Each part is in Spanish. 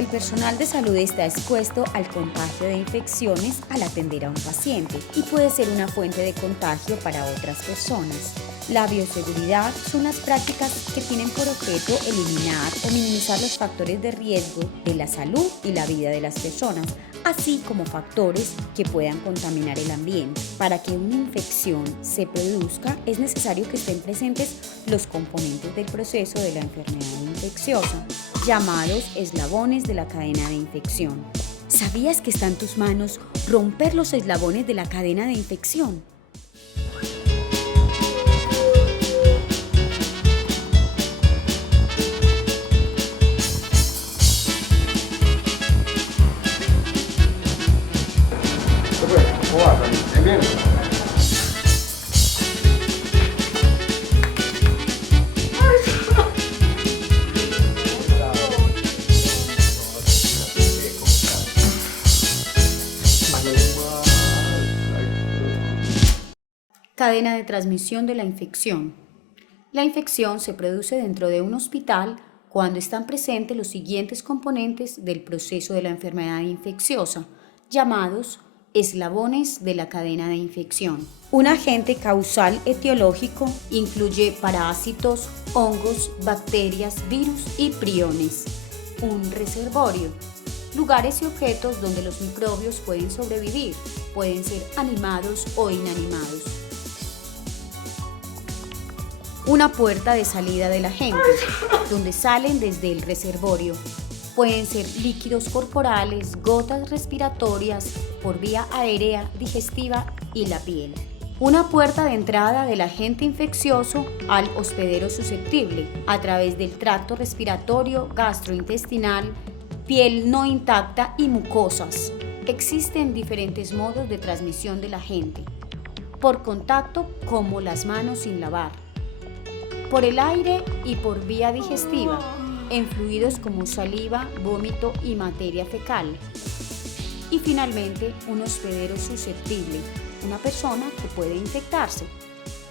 El personal de salud está expuesto al contagio de infecciones al atender a un paciente y puede ser una fuente de contagio para otras personas. La bioseguridad son las prácticas que tienen por objeto eliminar o minimizar los factores de riesgo de la salud y la vida de las personas, así como factores que puedan contaminar el ambiente. Para que una infección se produzca, es necesario que estén presentes los componentes del proceso de la enfermedad infecciosa, llamados eslabones de la cadena de infección. ¿Sabías que está en tus manos romper los eslabones de la cadena de infección? Cadena de transmisión de la infección. La infección se produce dentro de un hospital cuando están presentes los siguientes componentes del proceso de la enfermedad infecciosa, llamados eslabones de la cadena de infección. Un agente causal etiológico incluye parásitos, hongos, bacterias, virus y priones. Un reservorio. Lugares y objetos donde los microbios pueden sobrevivir, pueden ser animados o inanimados. Una puerta de salida del agente, donde salen desde el reservorio. Pueden ser líquidos corporales, gotas respiratorias, por vía aérea, digestiva y la piel. Una puerta de entrada del agente infeccioso al hospedero susceptible, a través del tracto respiratorio, gastrointestinal, piel no intacta y mucosas. Existen diferentes modos de transmisión del agente. Por contacto, como las manos sin lavar. Por el aire y por vía digestiva, en fluidos como saliva, vómito y materia fecal. Y finalmente, un hospedero susceptible, una persona que puede infectarse.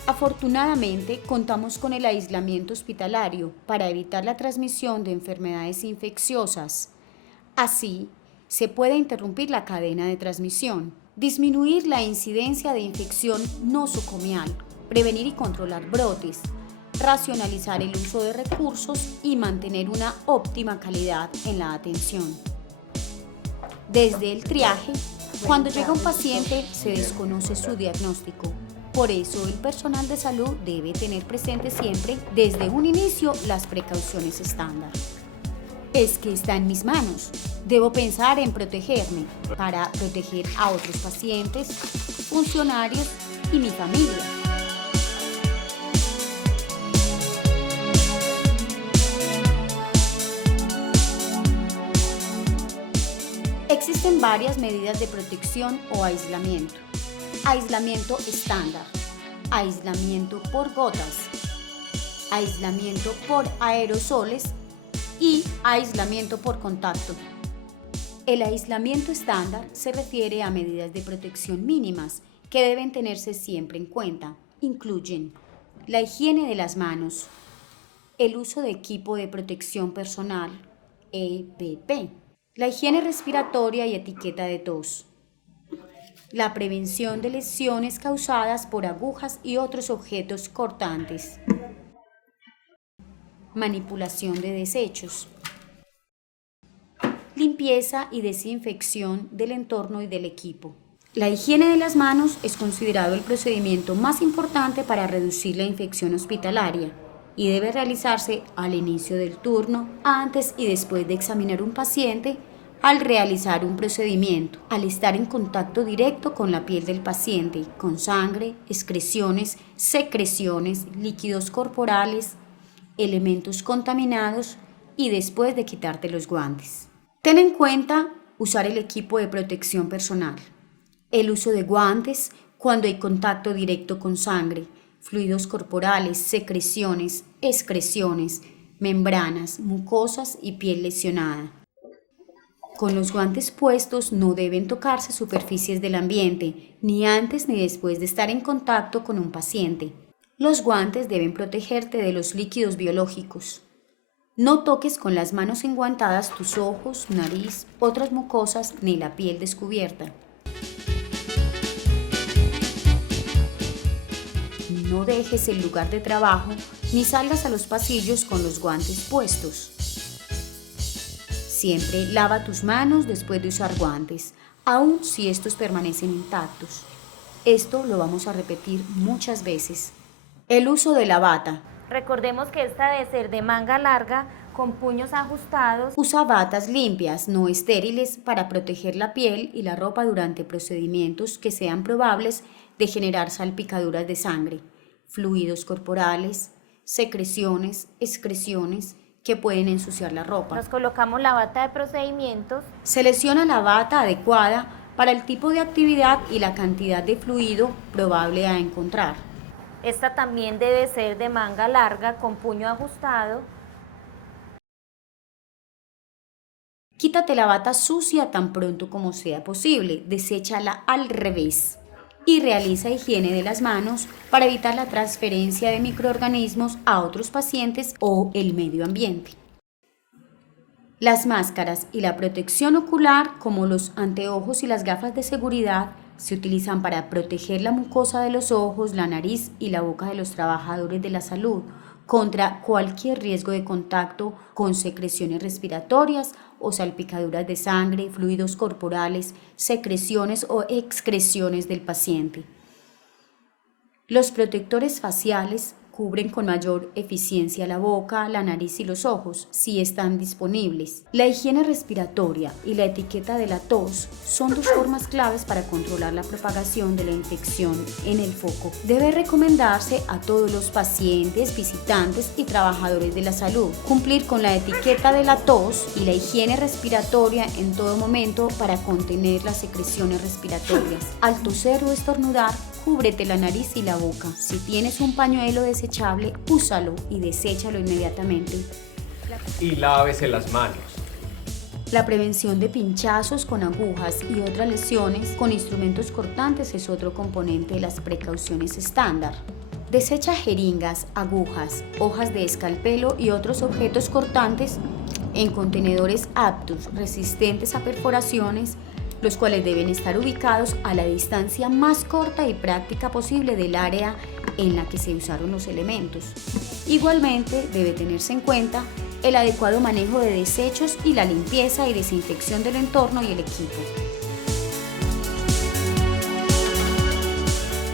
Afortunadamente, contamos con el aislamiento hospitalario para evitar la transmisión de enfermedades infecciosas. Así, se puede interrumpir la cadena de transmisión, disminuir la incidencia de infección nosocomial, prevenir y controlar brotes, racionalizar el uso de recursos y mantener una óptima calidad en la atención. Desde el triaje, cuando llega un paciente se desconoce su diagnóstico. Por eso el personal de salud debe tener presente siempre, desde un inicio, las precauciones estándar. Es que está en mis manos. Debo pensar en protegerme para proteger a otros pacientes, funcionarios y mi familia. Existen varias medidas de protección o aislamiento. Aislamiento estándar, aislamiento por gotas, aislamiento por aerosoles y aislamiento por contacto. El aislamiento estándar se refiere a medidas de protección mínimas que deben tenerse siempre en cuenta. Incluyen la higiene de las manos, el uso de equipo de protección personal, EPP, la higiene respiratoria y etiqueta de tos, la prevención de lesiones causadas por agujas y otros objetos cortantes, manipulación de desechos, limpieza y desinfección del entorno y del equipo. La higiene de las manos es considerado el procedimiento más importante para reducir la infección hospitalaria y debe realizarse al inicio del turno, antes y después de examinar un paciente, al realizar un procedimiento, al estar en contacto directo con la piel del paciente, con sangre, excreciones, secreciones, líquidos corporales, elementos contaminados y después de quitarte los guantes. Ten en cuenta usar el equipo de protección personal, el uso de guantes cuando hay contacto directo con sangre, fluidos corporales, secreciones, excreciones, membranas, mucosas y piel lesionada. Con los guantes puestos no deben tocarse superficies del ambiente, ni antes ni después de estar en contacto con un paciente. Los guantes deben protegerte de los líquidos biológicos. No toques con las manos enguantadas tus ojos, nariz, otras mucosas ni la piel descubierta. No dejes el lugar de trabajo ni salgas a los pasillos con los guantes puestos. Siempre lava tus manos después de usar guantes, aun si estos permanecen intactos. Esto lo vamos a repetir muchas veces. El uso de la bata. Recordemos que esta debe ser de manga larga, con puños ajustados. Usa batas limpias, no estériles, para proteger la piel y la ropa durante procedimientos que sean probables de generar salpicaduras de sangre, fluidos corporales, secreciones, excreciones que pueden ensuciar la ropa. Nos colocamos la bata de procedimientos. Selecciona la bata adecuada para el tipo de actividad y la cantidad de fluido probable a encontrar. Esta también debe ser de manga larga con puño ajustado. Quítate la bata sucia tan pronto como sea posible, deséchala al revés y realiza higiene de las manos para evitar la transferencia de microorganismos a otros pacientes o el medio ambiente. Las máscaras y la protección ocular, como los anteojos y las gafas de seguridad, se utilizan para proteger la mucosa de los ojos, la nariz y la boca de los trabajadores de la salud contra cualquier riesgo de contacto con secreciones respiratorias o salpicaduras de sangre, fluidos corporales, secreciones o excreciones del paciente. Los protectores faciales cubren con mayor eficiencia la boca, la nariz y los ojos, si están disponibles. La higiene respiratoria y la etiqueta de la tos son dos formas claves para controlar la propagación de la infección en el foco. Debe recomendarse a todos los pacientes, visitantes y trabajadores de la salud cumplir con la etiqueta de la tos y la higiene respiratoria en todo momento para contener las secreciones respiratorias. Al toser o estornudar, cúbrete la nariz y la boca. Si tienes un pañuelo desechable, úsalo y deséchalo inmediatamente. Y lávese las manos. La prevención de pinchazos con agujas y otras lesiones con instrumentos cortantes es otro componente de las precauciones estándar. Desecha jeringas, agujas, hojas de escalpelo y otros objetos cortantes en contenedores aptos, resistentes a perforaciones, los cuales deben estar ubicados a la distancia más corta y práctica posible del área en la que se usaron los elementos. Igualmente, debe tenerse en cuenta el adecuado manejo de desechos y la limpieza y desinfección del entorno y el equipo.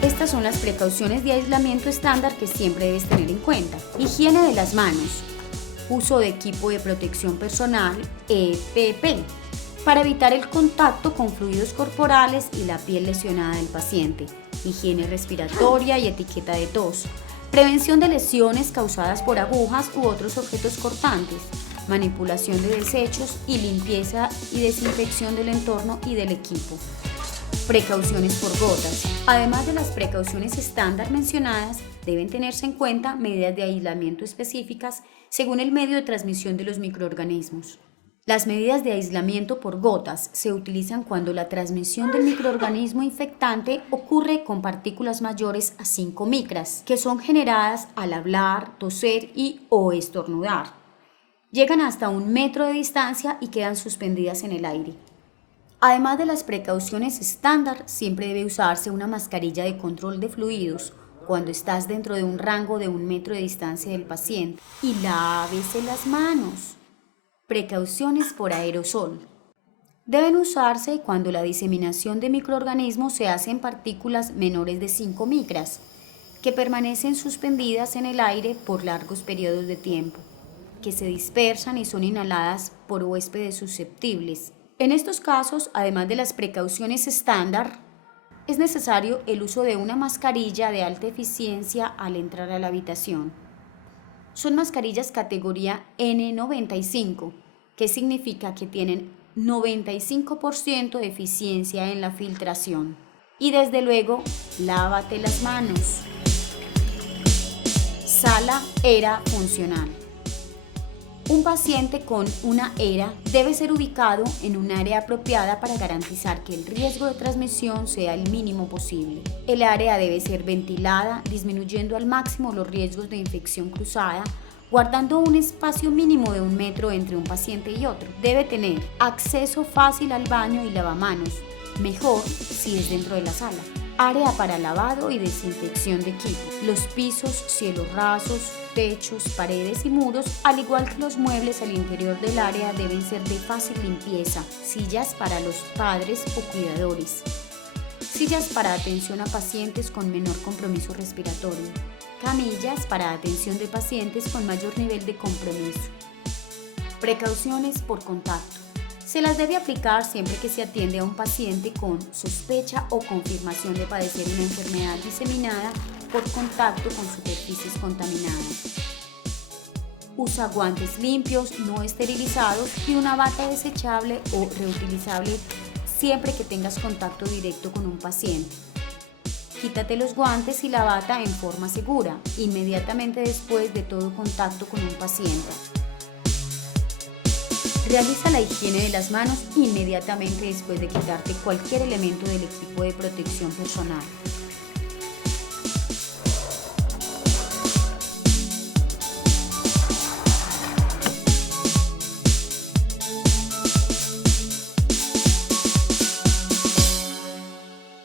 Estas son las precauciones de aislamiento estándar que siempre debes tener en cuenta. Higiene de las manos. Uso de equipo de protección personal, EPP, para evitar el contacto con fluidos corporales y la piel lesionada del paciente. Higiene respiratoria y etiqueta de tos. Prevención de lesiones causadas por agujas u otros objetos cortantes. Manipulación de desechos y limpieza y desinfección del entorno y del equipo. Precauciones por gotas. Además de las precauciones estándar mencionadas, deben tenerse en cuenta medidas de aislamiento específicas según el medio de transmisión de los microorganismos. Las medidas de aislamiento por gotas se utilizan cuando la transmisión del microorganismo infectante ocurre con partículas mayores a 5 micras, que son generadas al hablar, toser o estornudar. Llegan hasta 1 metro de distancia y quedan suspendidas en el aire. Además de las precauciones estándar, siempre debe usarse una mascarilla de control de fluidos cuando estás dentro de un rango de 1 metro de distancia del paciente. Y lávese las manos. Precauciones por aerosol. Deben usarse cuando la diseminación de microorganismos se hace en partículas menores de 5 micras, que permanecen suspendidas en el aire por largos periodos de tiempo, que se dispersan y son inhaladas por huéspedes susceptibles. En estos casos, además de las precauciones estándar, es necesario el uso de una mascarilla de alta eficiencia al entrar a la habitación. Son mascarillas categoría N95, que significa que tienen 95% de eficiencia en la filtración. Y desde luego, lávate las manos. Sala ERA funcional. Un paciente con una ERA debe ser ubicado en un área apropiada para garantizar que el riesgo de transmisión sea el mínimo posible. El área debe ser ventilada, disminuyendo al máximo los riesgos de infección cruzada, guardando un espacio mínimo de 1 metro entre un paciente y otro. Debe tener acceso fácil al baño y lavamanos, mejor si es dentro de la sala. Área para lavado y desinfección de equipo. Los pisos, cielos rasos, techos, paredes y muros, al igual que los muebles al interior del área, deben ser de fácil limpieza. Sillas para los padres o cuidadores. Sillas para atención a pacientes con menor compromiso respiratorio. Camillas para atención de pacientes con mayor nivel de compromiso. Precauciones por contacto. Se las debe aplicar siempre que se atiende a un paciente con sospecha o confirmación de padecer una enfermedad diseminada por contacto con superficies contaminadas. Usa guantes limpios, no esterilizados y una bata desechable o reutilizable siempre que tengas contacto directo con un paciente. Quítate los guantes y la bata en forma segura, inmediatamente después de todo contacto con un paciente. Realiza la higiene de las manos inmediatamente después de quitarte cualquier elemento del equipo de protección personal.